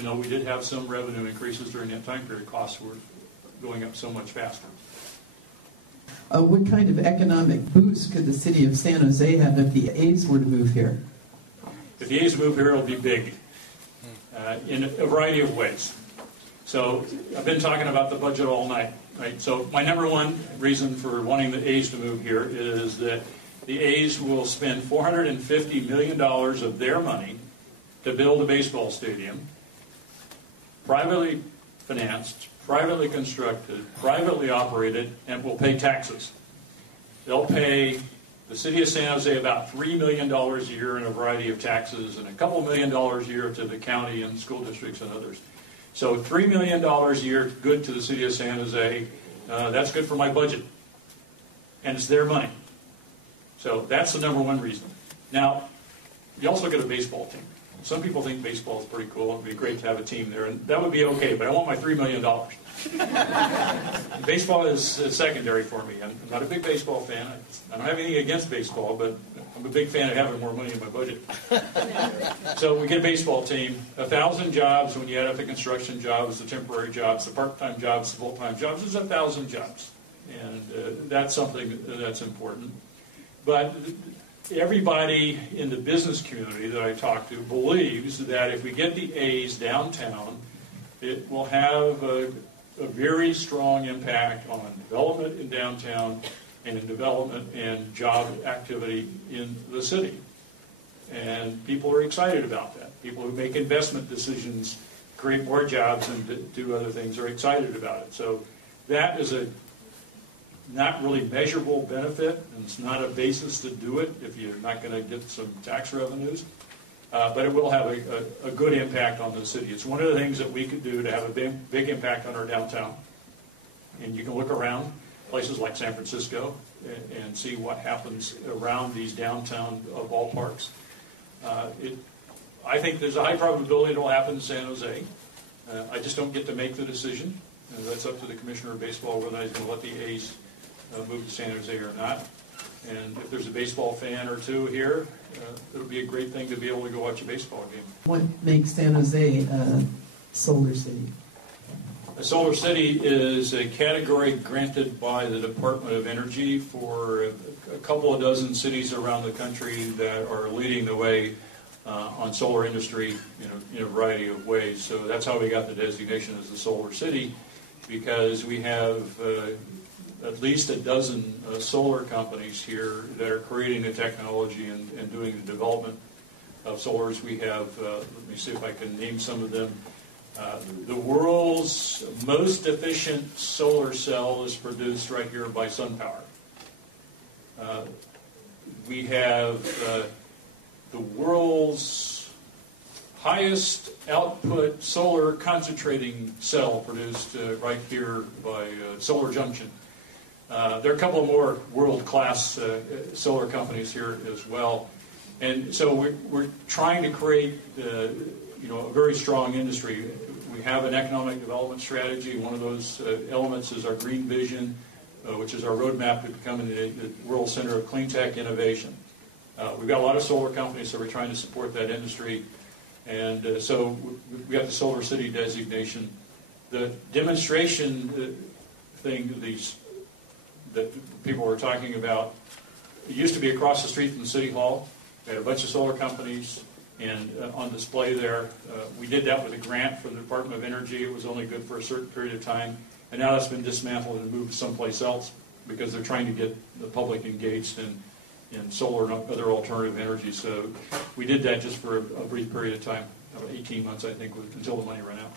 even though we did have some revenue increases during that time period, costs were going up so much faster. What kind of economic boost could the city of San Jose have if the A's were to move here? If the A's move here, it'll be big in a variety of ways. So I've been talking about the budget all night, right? So my number one reason for wanting the A's to move here is that the A's will spend $450 million of their money to build a baseball stadium, privately financed, privately constructed, privately operated, and will pay taxes. They'll pay the city of San Jose about $3 million a year in a variety of taxes and a couple $1 million a year to the county and school districts and others. So $3 million a year, good to the city of San Jose. That's good for my budget. And it's their money. So that's the number one reason. Now, you also get a baseball team. Some people think baseball is pretty cool. It would be great to have a team there, and that would be okay, but I want my $3 million. Baseball is secondary for me. I'm not a big baseball fan. I don't have anything against baseball, but I'm a big fan of having more money in my budget. So we get a baseball team, 1,000 jobs when you add up the construction jobs, the temporary jobs, the part-time jobs, the full-time jobs. There's 1,000 jobs, and that's something that's important. But everybody in the business community that I talk to believes that if we get the A's downtown, it will have a very strong impact on development in downtown and in development and job activity in the city. And people are excited about that. People who make investment decisions, create more jobs and do other things are excited about it. So that is a not really measurable benefit, and it's not a basis to do it if you're not going to get some tax revenues. But it will have a good impact on the city. It's one of the things that we could do to have a big impact on our downtown. And you can look around places like San Francisco and see what happens around these downtown ballparks. I think there's a high probability it will happen in San Jose. I just don't get to make the decision. That's up to the commissioner of baseball whether he's going to let the A's move to San Jose or not. And if there's a baseball fan or two here, it'll be a great thing to be able to go watch a baseball game. What makes San Jose a solar city? A solar city is a category granted by the Department of Energy for a couple of dozen cities around the country that are leading the way on solar industry in a variety of ways. So that's how we got the designation as a solar city, because we have at least a dozen solar companies here that are creating the technology and doing the development of solars. We have, let me see if I can name some of them. The world's most efficient solar cell is produced right here by SunPower. We have the world's highest output solar concentrating cell produced right here by Solar Junction. There are a couple of more world-class solar companies here as well. And so we're trying to create a very strong industry. We have an economic development strategy. One of those elements is our Green Vision, which is our roadmap to becoming the world center of clean tech innovation. We've got a lot of solar companies, so we're trying to support that industry. And so we got the Solar City designation. The demonstration thing that people were talking about, it used to be across the street from the City Hall. We had a bunch of solar companies and on display there. We did that with a grant from the Department of Energy. It was only good for a certain period of time. And now that's been dismantled and moved someplace else because they're trying to get the public engaged in solar and other alternative energy. So we did that just for a brief period of time, about 18 months, I think, until the money ran out.